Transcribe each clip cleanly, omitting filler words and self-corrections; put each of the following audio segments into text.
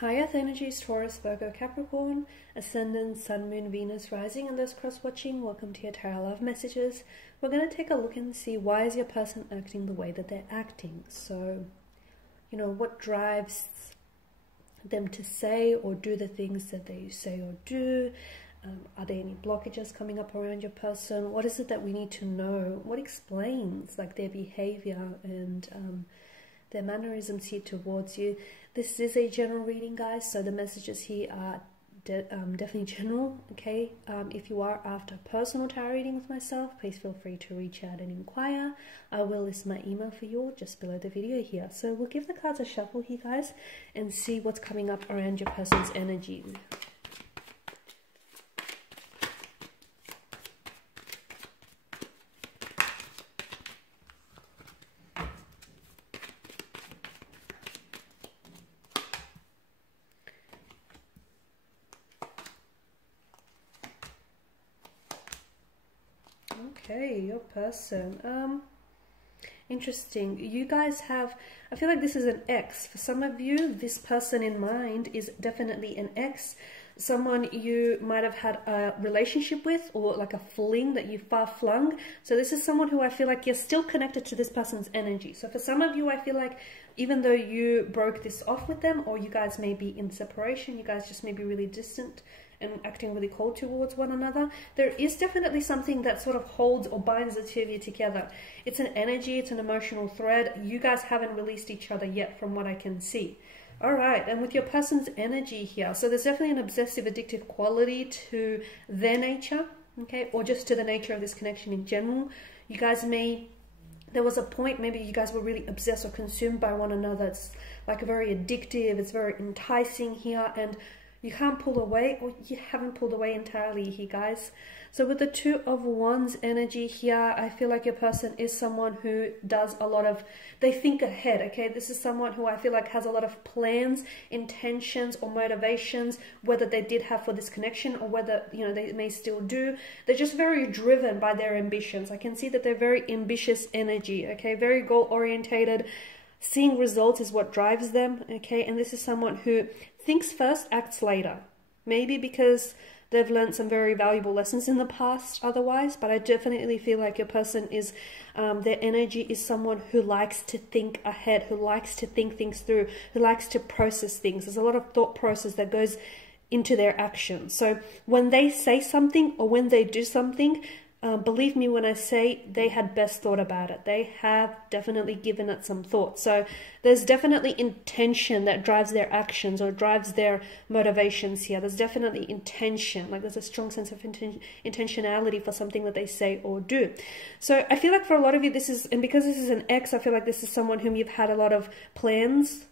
High Earth energies, Taurus, Virgo, Capricorn, Ascendant, Sun, Moon, Venus, Rising, and those cross-watching. Welcome to your Tarot Love Messages. We're going to take a look and see why is your person acting the way that they're acting. So, what drives them to say or do the things that they say or do? Are there any blockages coming up around your person? What is it that we need to know? What explains their behavior and their mannerisms here towards you? This is a general reading, guys, so the messages here are definitely general, okay? If you are after personal tarot reading with myself, please feel free to reach out and inquire. I will list my email for you just below the video here. So we'll give the cards a shuffle here, guys, and see what's coming up around your person's energy. Okay, your person. Interesting. You guys have, I feel like this is an ex. For some of you, this person in mind is definitely an ex. Someone you might have had a relationship with, or like a fling that you far flung. So this is someone who I feel like you're still connected to this person's energy. So for some of you, I feel like even though you broke this off with them, or you guys may be in separation, you guys just may be really distant and acting really cold towards one another, there is definitely something that sort of holds or binds the two of you together. It's an energy, it's an emotional thread. You guys haven't released each other yet from what I can see. All right, and with your person's energy here, so there's definitely an obsessive, addictive quality to their nature, okay, or just to the nature of this connection in general. You guys may, there was a point, maybe you guys were really obsessed or consumed by one another. It's like very addictive, it's very enticing here, and you can't pull away, or you haven't pulled away entirely here, guys. So with the Two of Wands energy here, I feel like your person is someone who does a lot of, they think ahead, okay? This is someone who I feel like has a lot of plans, intentions, or motivations, whether they did have for this connection or whether, they may still do. They're just very driven by their ambitions. I can see that they're very ambitious energy, okay? Very goal-orientated. Seeing results is what drives them, okay? And this is someone who thinks first, acts later. Maybe because they've learned some very valuable lessons in the past otherwise, but I definitely feel like your person is, their energy is someone who likes to think ahead, who likes to think things through, who likes to process things. There's a lot of thought process that goes into their actions. So when they say something or when they do something, believe me when I say they had best thought about it. They have definitely given it some thought. So there's definitely intention that drives their actions or drives their motivations here. There's definitely intention, like there's a strong sense of intentionality for something that they say or do. So I feel like for a lot of you, this is, and because this is an ex, I feel like this is someone whom you've had a lot of plans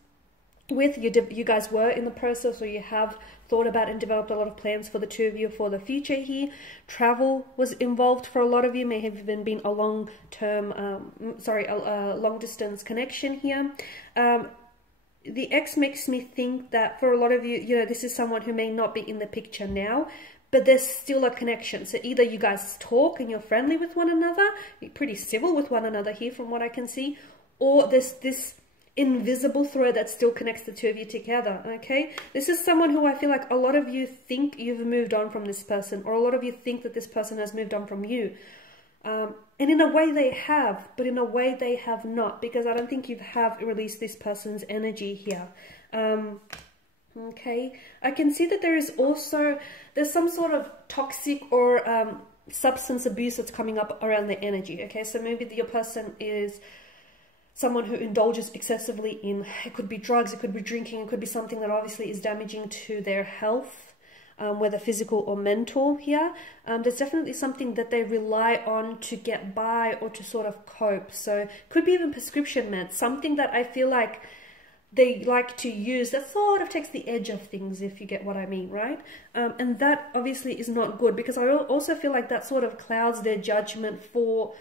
with. You guys were in the process, or you have thought about and developed a lot of plans for the two of you for the future here. Travel was involved for a lot of you, may have even been a long-term, a long-distance connection here. The ex makes me think that for a lot of you, this is someone who may not be in the picture now, but there's still a connection. So either you guys talk and you're friendly with one another, you're pretty civil with one another here from what I can see, or there's this invisible thread that still connects the two of you together, okay? This is someone who I feel like a lot of you think you've moved on from this person, or a lot of you think that this person has moved on from you. And in a way they have, but in a way they have not, because I don't think you have released this person's energy here. Okay, I can see that there's some sort of toxic or substance abuse that's coming up around the energy, okay? So maybe your person is someone who indulges excessively in, it could be drugs, it could be drinking, it could be something that obviously is damaging to their health, whether physical or mental here. There's definitely something that they rely on to get by or to sort of cope. So it could be even prescription meds, something that I feel like they like to use that sort of takes the edge of things, if you get what I mean, right? And that obviously is not good, because I also feel like that sort of clouds their judgment for,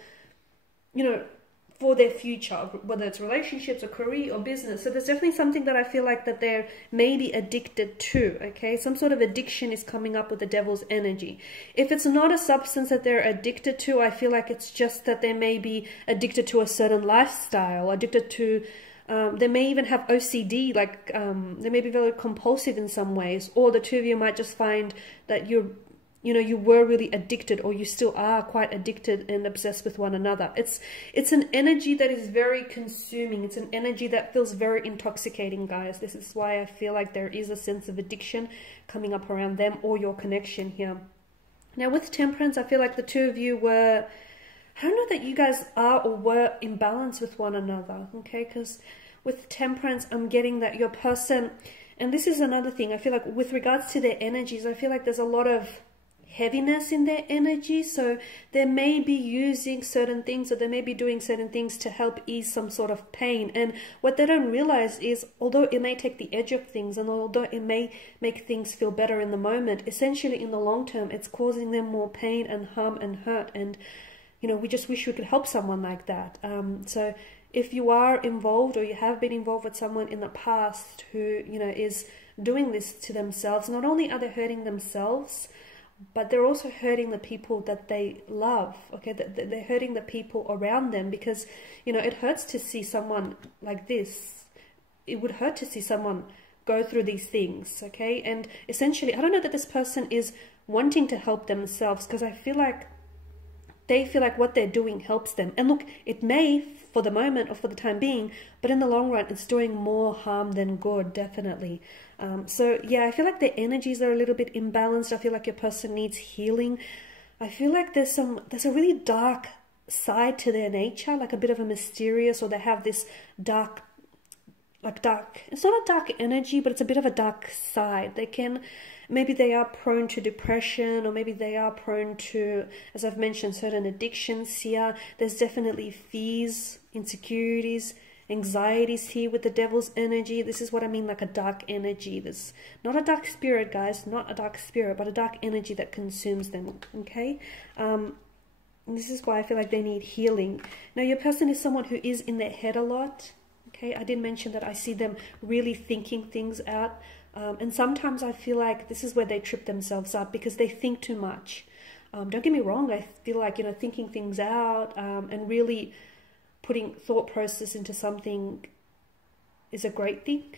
for their future, whether it's relationships or career or business. So there's definitely something that I feel like that they're maybe addicted to, okay? Some sort of addiction is coming up with the devil's energy. If it's not a substance that they're addicted to, I feel like it's just that they may be addicted to a certain lifestyle, addicted to They may even have OCD, like they may be very compulsive in some ways, or the two of you might just find that you were really addicted, or you still are quite addicted and obsessed with one another. It's an energy that is very consuming. It's an energy that feels very intoxicating, guys. This is why I feel like there is a sense of addiction coming up around them or your connection here. Now with Temperance, I feel like the two of you were, I don't know that you guys are or were in balance with one another, okay? Because with Temperance, I'm getting that your person, and this is another thing, I feel like with regards to their energies, I feel like there's a lot of heaviness in their energy. So they may be using certain things, or they may be doing certain things to help ease some sort of pain. And what they don't realize is, although it may take the edge of things, and although it may make things feel better in the moment, essentially in the long term, it's causing them more pain and harm and hurt. And, you know, we just wish we could help someone like that. So if you are involved, or you have been involved with someone in the past who, you know, is doing this to themselves, not only are they hurting themselves, but they're also hurting the people that they love, okay? They're hurting the people around them, because, you know, it hurts to see someone like this. It would hurt to see someone go through these things, okay? And essentially, I don't know that this person is wanting to help themselves, because I feel like they feel like what they're doing helps them. And look, it may, for the moment or for the time being, but in the long run, it's doing more harm than good, definitely. So yeah, I feel like the energies are a little bit imbalanced. I feel like your person needs healing. I feel like there's a really dark side to their nature, like a bit of a mysterious, or they have this dark, it's not a dark energy, but it's a bit of a dark side. Maybe they are prone to depression, or maybe they are prone to, as I've mentioned, certain addictions here. There's definitely fears, insecurities, anxieties here with the Devil's energy. This is what I mean, like a dark energy. This, not a dark spirit, guys, not a dark spirit, but a dark energy that consumes them, okay? And this is why I feel like they need healing. Now, your person is someone who is in their head a lot, okay? I did mention that I see them really thinking things out. And sometimes I feel like this is where they trip themselves up, because they think too much. Don't get me wrong, I feel like, you know, thinking things out and really putting thought process into something is a great thing.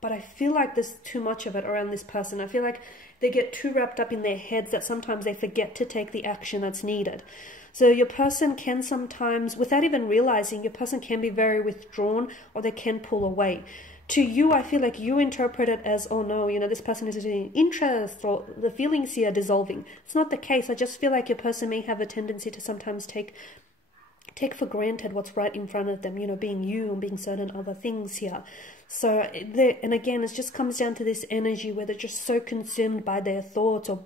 But I feel like there's too much of it around this person. I feel like they get too wrapped up in their heads that sometimes they forget to take the action that's needed. So your person can sometimes, without even realizing, your person can be very withdrawn, or they can pull away. To you, I feel like you interpret it as, oh no, you know, this person is in interest, or the feelings here are dissolving. It's not the case. I just feel like your person may have a tendency to sometimes take for granted what's right in front of them, you know, being you and being certain other things here. So, and again, it just comes down to this energy where they're just so consumed by their thoughts, or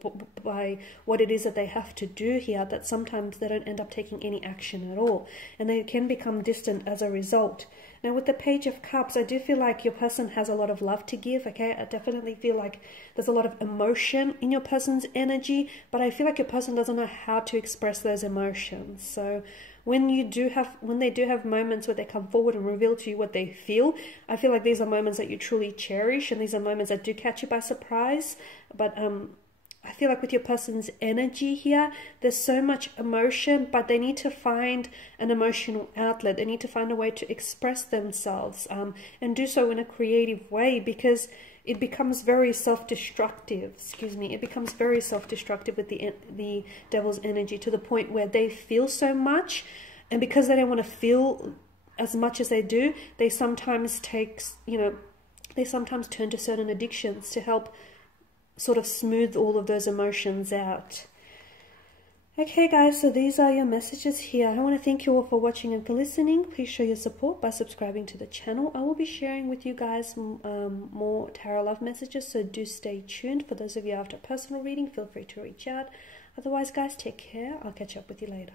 by what it is that they have to do here, that sometimes they don't end up taking any action at all. And they can become distant as a result. Now, with the Page of Cups, I do feel like your person has a lot of love to give, okay? I definitely feel like there's a lot of emotion in your person's energy, but I feel like your person doesn't know how to express those emotions. So when they do have moments where they come forward and reveal to you what they feel, I feel like these are moments that you truly cherish, and these are moments that do catch you by surprise. But I feel like with your person's energy here, there's so much emotion, but they need to find an emotional outlet. They need to find a way to express themselves and do so in a creative way, because it becomes very self-destructive. Excuse me. It becomes very self-destructive with the Devil's energy, to the point where they feel so much, and because they don't want to feel as much as they do, they sometimes turn to certain addictions to help sort of smooth all of those emotions out. Okay guys, so these are your messages here. I want to thank you all for watching and for listening. Please show your support by subscribing to the channel. I will be sharing with you guys more tarot love messages, so do stay tuned. For those of you after personal reading, feel free to reach out. Otherwise guys, take care. I'll catch up with you later.